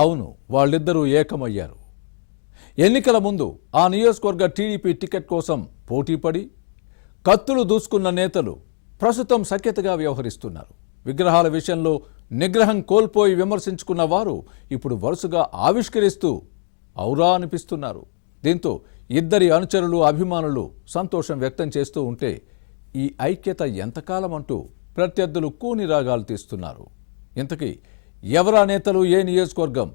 అవును, వాళ్ళిద్దరూ ఏకమయ్యారు. ఎన్నికల ముందు ఆ నియోజకవర్గ టీడీపీ టికెట్ కోసం పోటీపడి కత్తులు దూసుకున్న నేతలు ప్రస్తుతం సఖ్యతగా వ్యవహరిస్తున్నారు. విగ్రహాల విషయంలో నిగ్రహం కోల్పోయి విమర్శించుకున్న వారు ఇప్పుడు వరుసగా ఆవిష్కరిస్తూ ఔరా అనిపిస్తున్నారు. దీంతో ఇద్దరి అనుచరులు, అభిమానులు సంతోషం వ్యక్తం చేస్తూ ఉంటే ఈ ఐక్యత ఎంతకాలం అంటూ ప్రత్యర్థులు కూని రాగాలు తీస్తున్నారు. ఇంతకీ ఎవరా నేతలు, ఏ నియోజకవర్గం,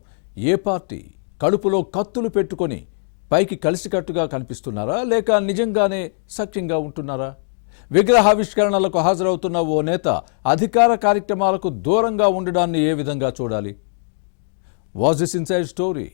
ఏ పార్టీ? కడుపులో కత్తులు పెట్టుకొని పైకి కలిసికట్టుగా కనిపిస్తున్నారా, లేక నిజంగానే సఖ్యంగా ఉంటున్నారా? విగ్రహావిష్కరణలకు హాజరవుతున్న ఓ నేత అధికార కార్యక్రమాలకు దూరంగా ఉండడాన్ని ఏ విధంగా చూడాలి? Was this inside story?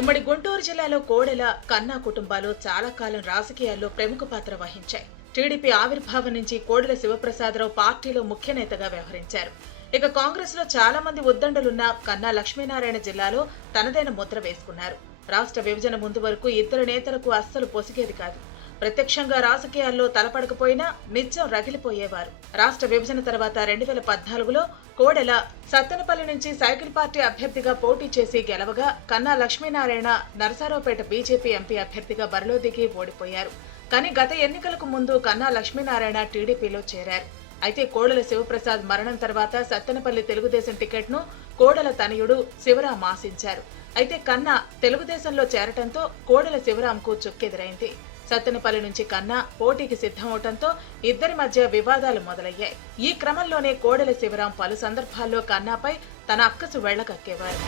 ఉమ్మడి గుంటూరు జిల్లాలో కోడెల, కన్నా కుటుంబాలు చాలా కాలం రాజకీయాల్లో ప్రముఖ పాత్ర వహించాయి. టీడీపీ ఆవిర్భావం నుంచి కోడెల శివప్రసాదరావు పార్టీలో ముఖ్య నేతగా వ్యవహరించారు. ఇక కాంగ్రెస్ లో చాలా మంది ఉద్దండులున్న కన్నా లక్ష్మీనారాయణ జిల్లాలో తనదైన ముద్ర వేసుకున్నారు. రాష్ట్ర విభజన ముందు వరకు ఇద్దరు నేతలకు అస్సలు పొసిగేది కాదు. ప్రత్యక్షంగా రాజకీయాల్లో తలపడకపోయినా నిత్యం రగిలిపోయేవారు. రాష్ట్ర విభజన తర్వాత 2014లో కోడెల సత్తెనపల్లి నుంచి సైకిల్ పార్టీ అభ్యర్థిగా పోటీ చేసి గెలవగా, కన్నా లక్ష్మీనారాయణ నరసరావుపేట బీజేపీ ఎంపీ అభ్యర్థిగా బరిలో దిగి ఓడిపోయారు. కానీ గత ఎన్నికలకు ముందు కన్నా లక్ష్మీనారాయణ టీడీపీలో చేరారు. అయితే కోడెల శివప్రసాద్ మరణం తర్వాత సత్తెనపల్లి తెలుగుదేశం టికెట్ ను కోడెల తనయుడు శివరాం ఆశించారు. అయితే కన్నా తెలుగుదేశంలో చేరటంతో కోడెల శివరాంకు చుక్కెదురైంది. సత్తెనపల్లి నుంచి కన్నా పోటీకి సిద్ధమవటంతో ఇద్దరి మధ్య వివాదాలు మొదలయ్యాయి. ఈ క్రమంలోనే కోడెల శివరాం పలు సందర్భాల్లో కన్నాపై తన అక్కసు వెళ్లకక్కేవారు.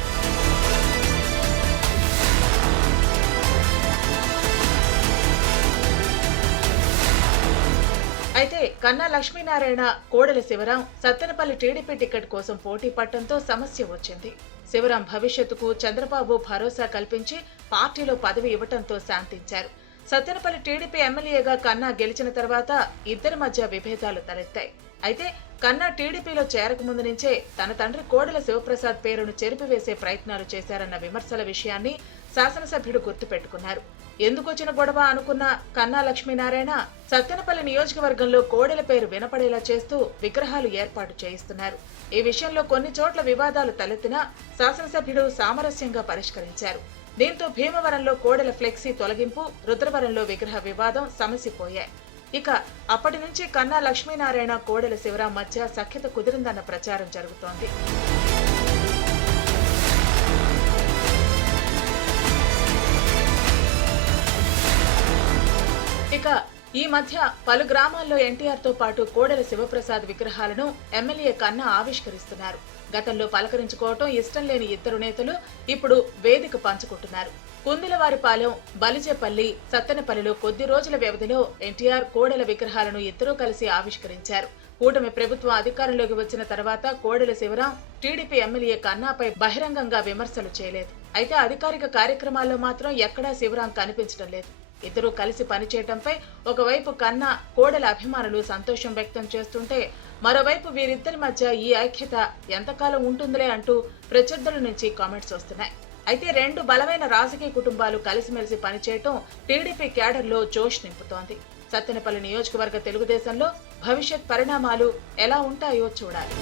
అయితే కన్నా లక్ష్మీనారాయణ, కోడెల శివరాం సత్తెనపల్లి టీడీపీ టికెట్ కోసం పోటీ పడటంతో సమస్య వచ్చింది. శివరాం భవిష్యత్తుకు చంద్రబాబు భరోసా కల్పించి పార్టీలో పదవి ఇవ్వటంతో శాంతించారు. సత్తెనపల్లి టీడీపీ ఎమ్మెల్యేగా కన్నా గెలిచిన తర్వాత ఇద్దరి మధ్య విభేదాలు తలెత్తాయి. అయితే కన్నా టీడీపీలో చేరకముందు నుంచే తన తండ్రి కోడెల శివప్రసాద్ పేరును చెరిపివేసే ప్రయత్నాలు చేశారన్న విమర్శల విషయాన్ని శాసనసభ్యుడు గుర్తుపెట్టుకున్నారు. ఎందుకొచ్చిన గొడవ అనుకున్న కన్నా లక్ష్మీనారాయణ సత్తెనపల్లి నియోజకవర్గంలో కోడెల పేరు వినపడేలా చేస్తూ విగ్రహాలు ఏర్పాటు చేయిస్తున్నారు. ఈ విషయంలో కొన్ని చోట్ల వివాదాలు తలెత్తినా శాసనసభ్యుడు సామరస్యంగా పరిష్కరించారు. దీంతో భీమవరంలో కోడెల ఫ్లెక్సీ తొలగింపు, రుద్రవరంలో విగ్రహ వివాదం సమసిపోయాయి. ఇక అప్పటి నుంచి కన్నా లక్ష్మీనారాయణ, కోడెల శివరాం మధ్య సఖ్యత కుదిరిందన్న ప్రచారం జరుగుతోంది. ఇక ఈ మధ్య పలు గ్రామాల్లో ఎన్టీఆర్ తో పాటు కోడెల శివప్రసాద్ విగ్రహాలను ఎమ్మెల్యే కన్నా ఆవిష్కరిస్తున్నారు. గతంలో పలకరించుకోవటం ఇష్టం లేని ఇద్దరు నేతలు ఇప్పుడు వేదిక పంచుకుంటున్నారు. కుందిలవారిపాలెం, బలిజేపల్లి, సత్తెనపల్లిలో కొద్ది రోజుల వ్యవధిలో ఎన్టీఆర్, కోడెల విగ్రహాలను ఇద్దరూ కలిసి ఆవిష్కరించారు. కూటమి ప్రభుత్వం అధికారంలోకి వచ్చిన తర్వాత కోడెల శివరాం టీడీపీ ఎమ్మెల్యే కన్నాపై బహిరంగంగా విమర్శలు చేయలేదు. అయితే అధికారిక కార్యక్రమాల్లో మాత్రం ఎక్కడా శివరాం కనిపించడం లేదు. ఇద్దరూ కలిసి పనిచేయటంపై ఒకవైపు కన్నా, కోడెల అభిమానులు సంతోషం వ్యక్తం చేస్తుంటే, మరోవైపు వీరిద్దరి మధ్య ఈ ఐక్యత ఎంతకాలం ఉంటుందిలే అంటూ ప్రత్యర్థుల నుంచి కామెంట్స్ వస్తున్నాయి. అయితే రెండు బలమైన రాజకీయ కుటుంబాలు కలిసిమెలిసి పనిచేయటం టీడీపీ క్యాడర్లో జోష్ నింపుతోంది. సత్తెనపల్లి నియోజకవర్గ తెలుగుదేశంలో భవిష్యత్ పరిణామాలు ఎలా ఉంటాయో చూడాలి.